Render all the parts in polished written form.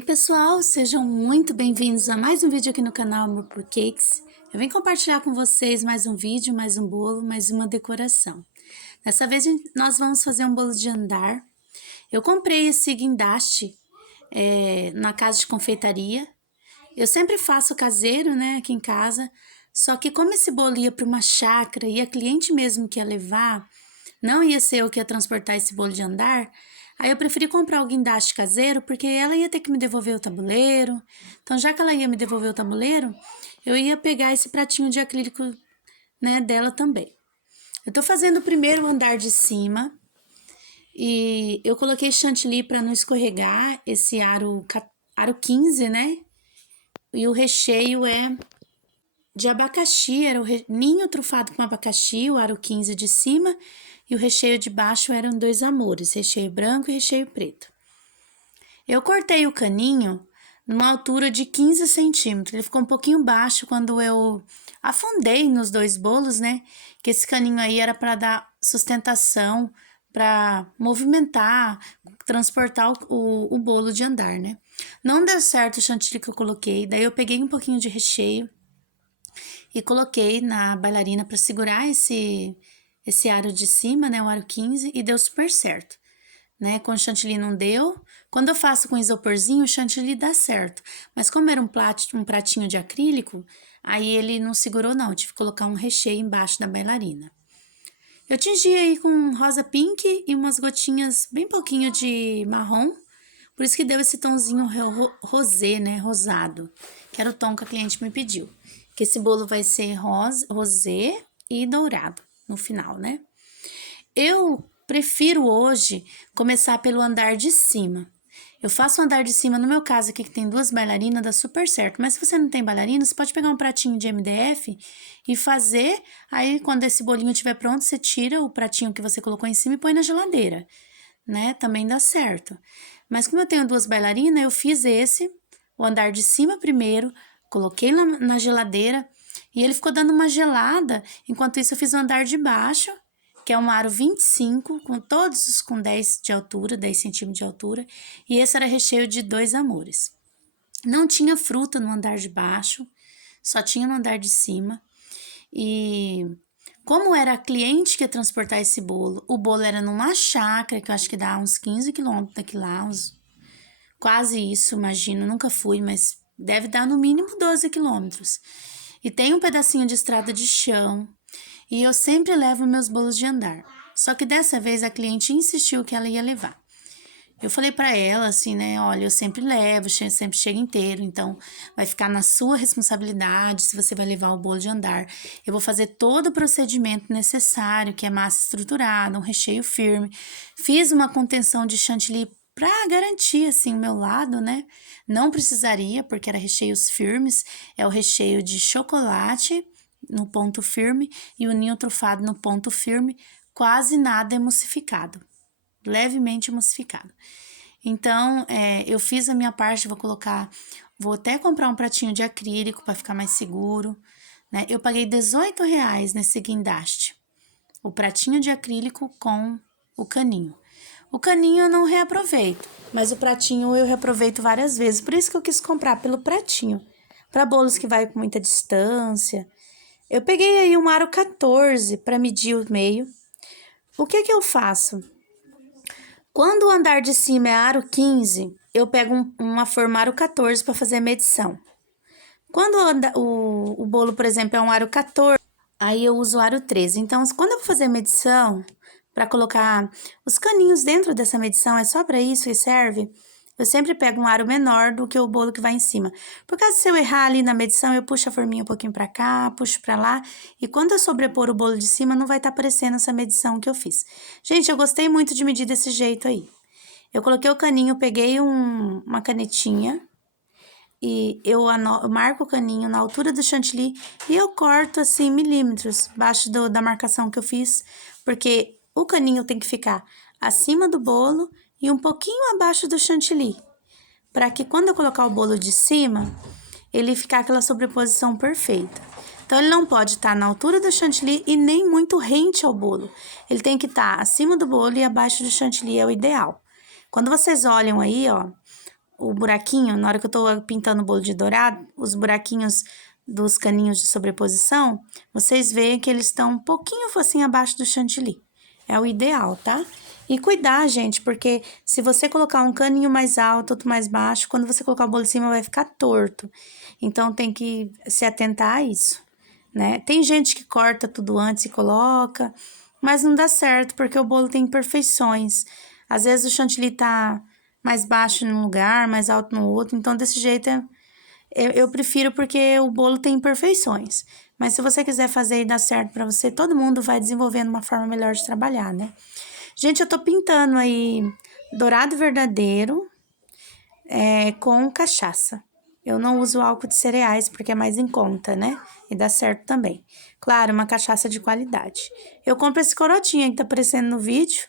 Oi pessoal, sejam muito bem-vindos a mais um vídeo aqui no canal Amor por Cakes. Eu vim compartilhar com vocês mais um vídeo, mais um bolo, mais uma decoração. Dessa vez nós vamos fazer um bolo de andar. Eu comprei esse guindaste na casa de confeitaria. Eu sempre faço caseiro, né, aqui em casa. Só que como esse bolo ia para uma chácara e a cliente mesmo que ia levar, não ia ser eu que ia transportar esse bolo de andar, aí eu preferi comprar o guindaste caseiro, porque ela ia ter que me devolver o tabuleiro. Então, já que ela ia me devolver o tabuleiro, eu ia pegar esse pratinho de acrílico, né, dela também. Eu tô fazendo o primeiro andar de cima e eu coloquei chantilly para não escorregar, esse aro 15, né? E o recheio é de abacaxi, era o ninho trufado com abacaxi, o aro 15 de cima, e o recheio de baixo eram dois amores, recheio branco e recheio preto. Eu cortei o caninho numa altura de 15 centímetros, ele ficou um pouquinho baixo quando eu afundei nos dois bolos, né? Que esse caninho aí era para dar sustentação, para movimentar, transportar o bolo de andar, né? Não deu certo o chantilly que eu coloquei, daí eu peguei um pouquinho de recheio e coloquei na bailarina para segurar esse aro de cima, né, o aro 15, e deu super certo, né? Com o chantilly não deu. Quando eu faço com isoporzinho, o chantilly dá certo, mas como era um pratinho de acrílico, aí ele não segurou não, eu tive que colocar um recheio embaixo da bailarina. Eu tingi aí com rosa pink e umas gotinhas, bem pouquinho de marrom, por isso que deu esse tomzinho rosé, né, rosado, que era o tom que a cliente me pediu. Que esse bolo vai ser rosé e dourado no final, né? Eu prefiro hoje começar pelo andar de cima. Eu faço o andar de cima, no meu caso aqui que tem duas bailarinas, dá super certo. Mas se você não tem bailarina, você pode pegar um pratinho de MDF e fazer. Aí quando esse bolinho estiver pronto, você tira o pratinho que você colocou em cima e põe na geladeira, né? Também dá certo. Mas como eu tenho duas bailarinas, eu fiz o andar de cima primeiro, coloquei na geladeira e ele ficou dando uma gelada. Enquanto isso, eu fiz o andar de baixo, que é um aro 25, com todos com 10 de altura, 10 centímetros de altura. E esse era recheio de dois amores. Não tinha fruta no andar de baixo, só tinha no andar de cima. E como era a cliente que ia transportar esse bolo, o bolo era numa chácara, que eu acho que dá uns 15 quilômetros daqui lá, quase isso, imagino, nunca fui, mas deve dar no mínimo 12 quilômetros. E tem um pedacinho de estrada de chão, e eu sempre levo meus bolos de andar. Só que dessa vez a cliente insistiu que ela ia levar. Eu falei para ela assim, né, olha, eu sempre levo, sempre chego inteiro, então vai ficar na sua responsabilidade se você vai levar o bolo de andar. Eu vou fazer todo o procedimento necessário, que é massa estruturada, um recheio firme. Fiz uma contenção de chantilly para garantir assim o meu lado, né? Não precisaria, porque era recheios firmes, é o recheio de chocolate no ponto firme e o ninho trufado no ponto firme, quase nada emulsificado, levemente emulsificado. Então, eu fiz a minha parte, vou até comprar um pratinho de acrílico para ficar mais seguro, né? Eu paguei R$18 nesse guindaste, o pratinho de acrílico com o caninho. O caninho eu não reaproveito, mas o pratinho eu reaproveito várias vezes, por isso que eu quis comprar pelo pratinho, para bolos que vai com muita distância. Eu peguei aí um aro 14 para medir o meio. O que eu faço? Quando o andar de cima é aro 15, eu pego uma forma aro 14 para fazer a medição. Quando o bolo, por exemplo, é um aro 14, aí eu uso o aro 13. Então, quando eu vou fazer a medição, para colocar os caninhos dentro dessa medição, é só para isso que serve, eu sempre pego um aro menor do que o bolo que vai em cima. Por causa se eu errar ali na medição, eu puxo a forminha um pouquinho para cá, puxo para lá, e quando eu sobrepor o bolo de cima, não vai estar aparecendo essa medição que eu fiz. Gente, eu gostei muito de medir desse jeito aí. Eu coloquei o caninho, peguei uma canetinha e eu marco o caninho na altura do chantilly e eu corto assim milímetros abaixo da marcação que eu fiz, porque o caninho tem que ficar acima do bolo e um pouquinho abaixo do chantilly, para que quando eu colocar o bolo de cima, ele ficar aquela sobreposição perfeita. Então, ele não pode estar na altura do chantilly e nem muito rente ao bolo. Ele tem que estar acima do bolo e abaixo do chantilly é o ideal. Quando vocês olham aí, ó, o buraquinho, na hora que eu tô pintando o bolo de dourado, os buraquinhos dos caninhos de sobreposição, vocês veem que eles estão um pouquinho assim abaixo do chantilly. É o ideal, tá? E cuidar, gente, porque se você colocar um caninho mais alto, outro mais baixo, quando você colocar o bolo em cima vai ficar torto. Então, tem que se atentar a isso, né? Tem gente que corta tudo antes e coloca, mas não dá certo, porque o bolo tem imperfeições. Às vezes o chantilly tá mais baixo num lugar, mais alto no outro, então desse jeito eu prefiro porque o bolo tem imperfeições. Mas se você quiser fazer e dar certo pra você, todo mundo vai desenvolvendo uma forma melhor de trabalhar, né? Gente, eu tô pintando aí dourado verdadeiro com cachaça. Eu não uso álcool de cereais porque é mais em conta, né? E dá certo também. Claro, uma cachaça de qualidade. Eu compro esse corotinho que tá aparecendo no vídeo,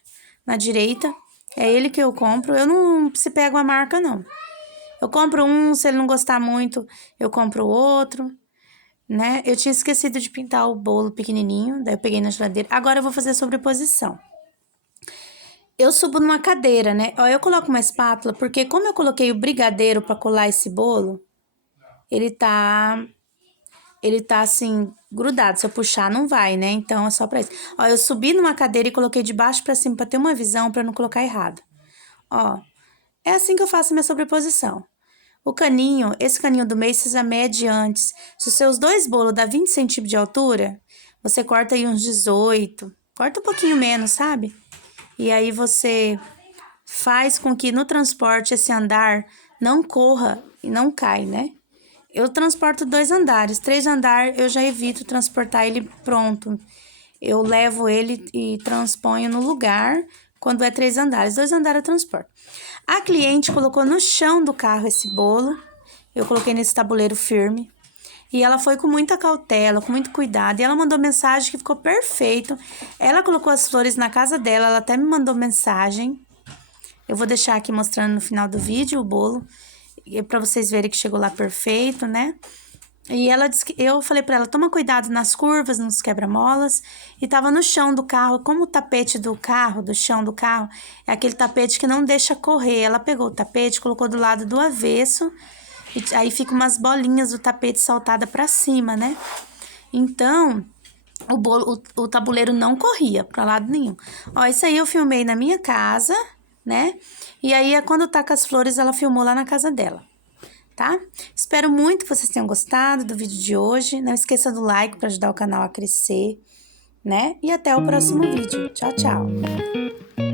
na direita. É ele que eu compro. Eu não se pego a marca, não. Eu compro um, se ele não gostar muito, eu compro outro, né? Eu tinha esquecido de pintar o bolo pequenininho, daí eu peguei na geladeira. Agora eu vou fazer a sobreposição. Eu subo numa cadeira, né? Ó, eu coloco uma espátula, porque como eu coloquei o brigadeiro pra colar esse bolo, ele tá assim, grudado. Se eu puxar, não vai, né? Então, é só pra isso. Ó, eu subi numa cadeira e coloquei de baixo pra cima pra ter uma visão, pra não colocar errado. Ó, é assim que eu faço a minha sobreposição. O caninho, esse caninho do meio, você já mede antes. Se os seus dois bolos dá 20 centímetros de altura, você corta aí uns 18. Corta um pouquinho menos, sabe? E aí você faz com que no transporte esse andar não corra e não cai, né? Eu transporto 2 andares. 3 andares eu já evito transportar ele pronto. Eu levo ele e transponho no lugar quando é 3 andares. 2 andares eu transporto. A cliente colocou no chão do carro esse bolo. Eu coloquei nesse tabuleiro firme. E ela foi com muita cautela, com muito cuidado. E ela mandou mensagem que ficou perfeito. Ela colocou as flores na casa dela. Ela até me mandou mensagem. Eu vou deixar aqui mostrando no final do vídeo o bolo. Pra vocês verem que chegou lá perfeito, né? E ela disse que eu falei pra ela, toma cuidado nas curvas, nos quebra-molas. E tava no chão do carro, como o tapete do carro, do chão do carro, é aquele tapete que não deixa correr. Ela pegou o tapete, colocou do lado do avesso, e aí fica umas bolinhas do tapete saltada pra cima, né? Então, o tabuleiro não corria pra lado nenhum. Ó, isso aí eu filmei na minha casa, né? E aí, quando tá com as flores, ela filmou lá na casa dela. Tá? Espero muito que vocês tenham gostado do vídeo de hoje. Não esqueça do like para ajudar o canal a crescer, né? E até o próximo vídeo. Tchau, tchau!